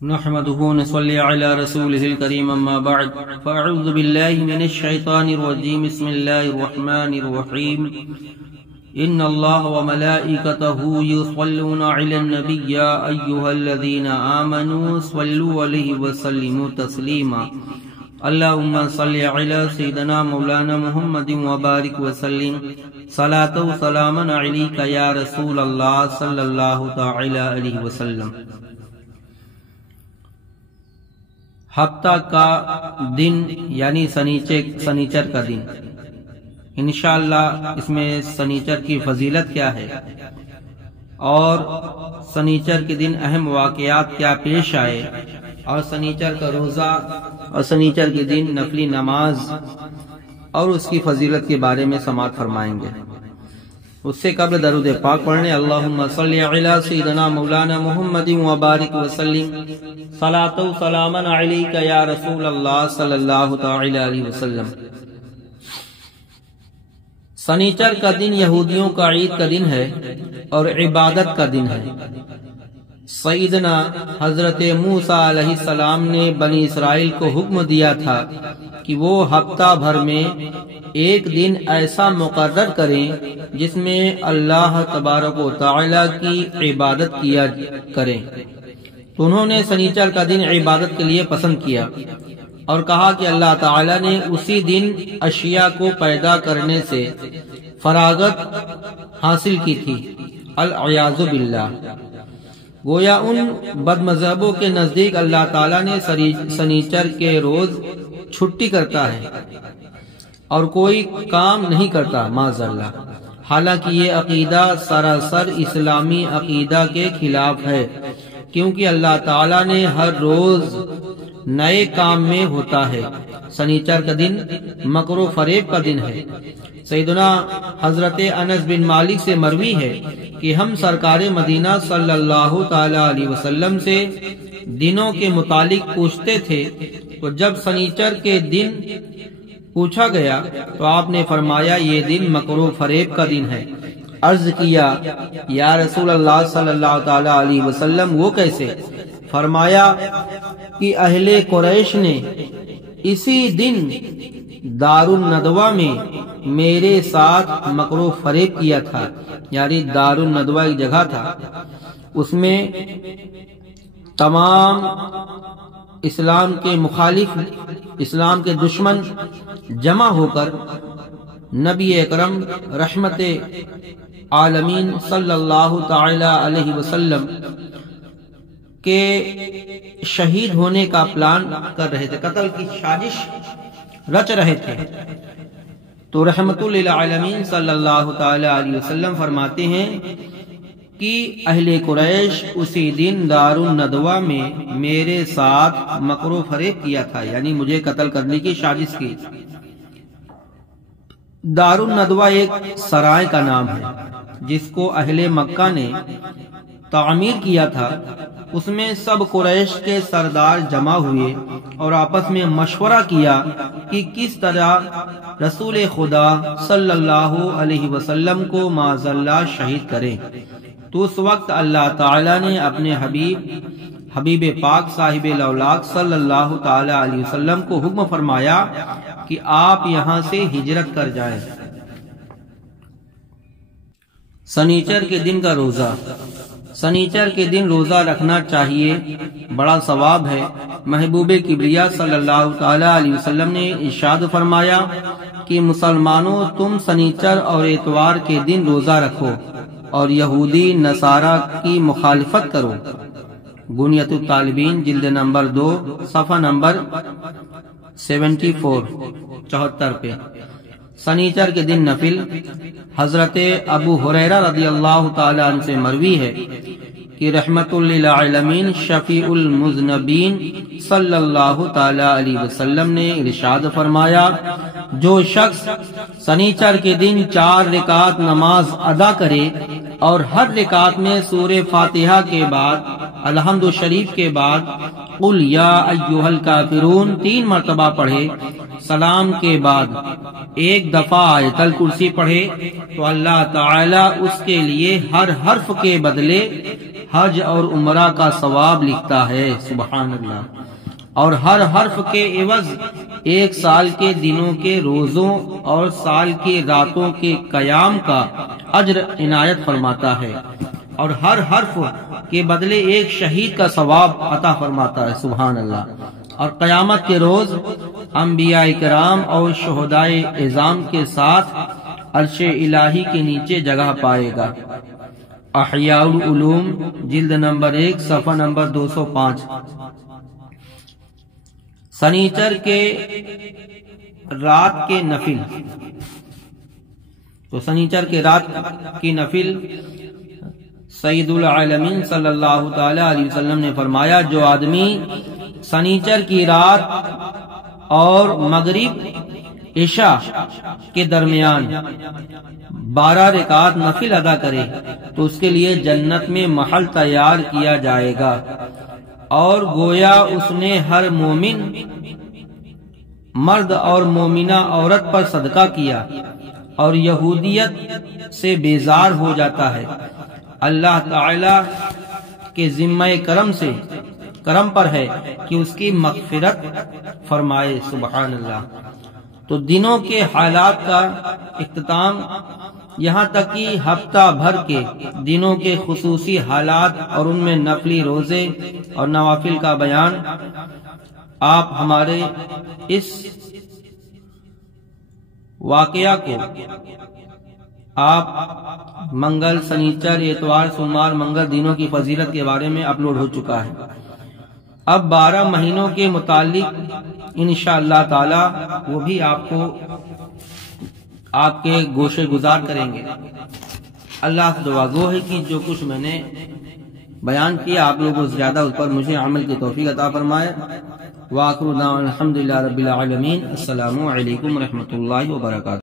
نحمده ونصلي على رسوله الكريم أما بعد فأعوذ بالله من الشيطان الرجيم بسم الله الرحمن الرحيم إن الله وملائكته يصلون على النبي يا أيها الذين آمنوا صلوا عليه وسلموا تسليما اللهم صل على سيدنا مولانا محمد وبارك وسلم صلاة وسلاما عليك يا رسول الله صلى الله تعالى عليه وسلم۔ ہفتہ کا دن یعنی سنیچر کا دن، انشاءاللہ اس میں سنیچر کی فضیلت کیا ہے اور سنیچر کے دن اہم واقعات کیا پیش آئے اور سنیچر کا روزہ اور سنیچر کے دن نفلی نماز اور اس کی فضیلت کے بارے میں سماعت فرمائیں گے۔ اس سے قبل درود پاک پڑھنے اللہم صلی علی سیدنا مولانا محمد وبارک وسلم صلاۃ و سلاما علیک یا رسول اللہ صلی اللہ تعالی علیہ وسلم۔ سنیچر کا دن یہودیوں کا عید کا دن ہے اور عبادت کا دن ہے۔ سیدنا حضرت موسیٰ علیہ السلام نے بنی اسرائیل کو حکم دیا تھا کہ وہ ہفتہ بھر میں ایک دن ایسا مقرر کریں جس میں اللہ تبارک و تعالی کی عبادت کیا کریں، تو انہوں نے سنیچر کا دن عبادت کے لیے پسند کیا اور کہا کہ اللہ تعالی نے اسی دن اشیاء کو پیدا کرنے سے فراغت حاصل کی تھی، العیاذ باللہ۔ گویا ان بد مذہبوں کے نزدیک اللہ تعالیٰ نے سنیچر کے روز چھٹی کرتا ہے اور کوئی کام نہیں کرتا معاذ اللہ، حالانکہ یہ عقیدہ سراسر اسلامی عقیدہ کے خلاف ہے، کیونکہ اللہ تعالیٰ نے ہر روز نئے کام میں ہوتا ہے۔ سنیچر کا دن مکر و فریب کا دن ہے۔ سیدنا حضرت انس بن مالک سے مروی ہے کہ ہم سرکار مدینہ صلی اللہ تعالی علیہ وسلم سے دنوں کے متعلق پوچھتے تھے، تو جب سنیچر کے دن پوچھا گیا تو آپ نے فرمایا یہ دن مکر و فریب کا دن ہے۔ عرض کیا یا رسول اللہ صلی اللہ تعالی علیہ وسلم وہ کیسے؟ فرمایا کہ اہل قریش نے اسی دن دار الندوہ میں میرے ساتھ مکر و فریب کیا تھا، یعنی دار الندوہ ایک جگہ تھا، اس میں تمام اسلام کے مخالف، اسلام کے دشمن جمع ہو کر نبی اکرم رحمت عالمین صلی اللہ تعالی علیہ وسلم کے شہید ہونے کا پلان کر رہے تھے، قتل کی سازش رچ رہے تھے۔ تو رحمت للعالمین صلی اللہ تعالی علیہ وسلم فرماتے ہیں کہ اہل قریش اسی دن دار الندوہ میں میرے ساتھ مکر و فریب کیا تھا، یعنی مجھے قتل کرنے کی سازش کی۔ دار الندوہ ایک سرائے کا نام ہے جس کو اہل مکہ نے تعمیر کیا تھا۔ اس میں سب قریش کے سردار جمع ہوئے اور آپس میں مشورہ کیا کہ کس طرح رسول خدا صلی اللہ علیہ وسلم کو معاذ اللہ شہید کریں۔ تو اس وقت اللہ تعالی نے اپنے حبیب پاک صاحب الاولاق صلی اللہ تعالی علیہ وسلم کو حکم فرمایا کہ آپ یہاں سے ہجرت کر جائیں۔ سنیچر کے دن کا روزہ۔ سنیچر کے دن روزہ رکھنا چاہیے، بڑا ثواب ہے۔ محبوب کبریا صلی اللہ تعالی علیہ وسلم نے ارشاد فرمایا کہ مسلمانوں تم سنیچر اور اتوار کے دن روزہ رکھو اور یہودی نصارہ کی مخالفت کرو۔ بنیت الطالبین جلد نمبر 2 صفحہ نمبر 74 پہ۔ سنیچر کے دن نفل۔ حضرت ابو ہریرہ رضی اللہ تعالی عنہ سے مروی ہے کہ رحمت للعالمین شفیع المذنبین صلی اللہ تعالی علیہ وسلم نے ارشاد فرمایا جو شخص سنیچر کے دن 4 رکعت نماز ادا کرے اور ہر رکعت میں سورہ فاتحہ کے بعد الحمد شریف کے بعد قل یا ایھا الکافرون 3 مرتبہ پڑھے، سلام کے بعد 1 دفعہ آیت الکرسی پڑھے تو اللہ تعالی اس کے لیے ہر حرف کے بدلے حج اور عمرہ کا ثواب لکھتا ہے، سبحان اللہ، اور ہر حرف کے عوض 1 سال کے دنوں کے روزوں اور سال کی راتوں کے قیام کا اجر عنایت فرماتا ہے، اور ہر حرف کے بدلے 1 شہید کا ثواب عطا فرماتا ہے، سبحان اللہ، اور قیامت کے روز انبیاء کرام اور شہدائے اعظام کے ساتھ عرش الہی کے نیچے جگہ پائے گا۔ احیاء العلوم جلد نمبر 1 صفحہ نمبر 205۔ سنیچر کے رات کے نفل، تو سنیچر کے رات کی نفل سید العالمین صلی اللہ تعالی علیہ وسلم نے فرمایا، جو آدمی سنیچر کی رات اور مغرب عشاء کے درمیان 12 رکعات نفل ادا کرے تو اس کے لیے جنت میں محل تیار کیا جائے گا، اور گویا اس نے ہر مومن مرد اور مومنہ عورت پر صدقہ کیا اور یہودیت سے بیزار ہو جاتا ہے۔ اللہ تعالی کے ذمہ کرم پر ہے کہ اس کی مغفرت فرمائے، سبحان اللہ۔ تو دنوں کے حالات کا اختتام، یہاں تک کہ ہفتہ بھر کے دنوں کے خصوصی حالات اور ان میں نفلی روزے اور نوافل کا بیان، آپ ہمارے اس واقعہ کو آپ منگل، سنیچر، اتوار، سوموار، منگل دنوں کی فضیلت کے بارے میں اپلوڈ ہو چکا ہے۔ اب 12 مہینوں کے متعلق انشاءاللہ تعالی وہ بھی آپ کو آپ کے گوشے گزار کریں گے۔ اللہ سے دعا گو ہے کہ جو کچھ میں نے بیان کیا آپ لوگوں سے زیادہ اس پر مجھے عمل کی توفیق عطا فرمائے۔ وآخر دعوانا الحمدللہ رب العالمین۔ السلام علیکم ورحمۃ اللہ وبرکاتہ۔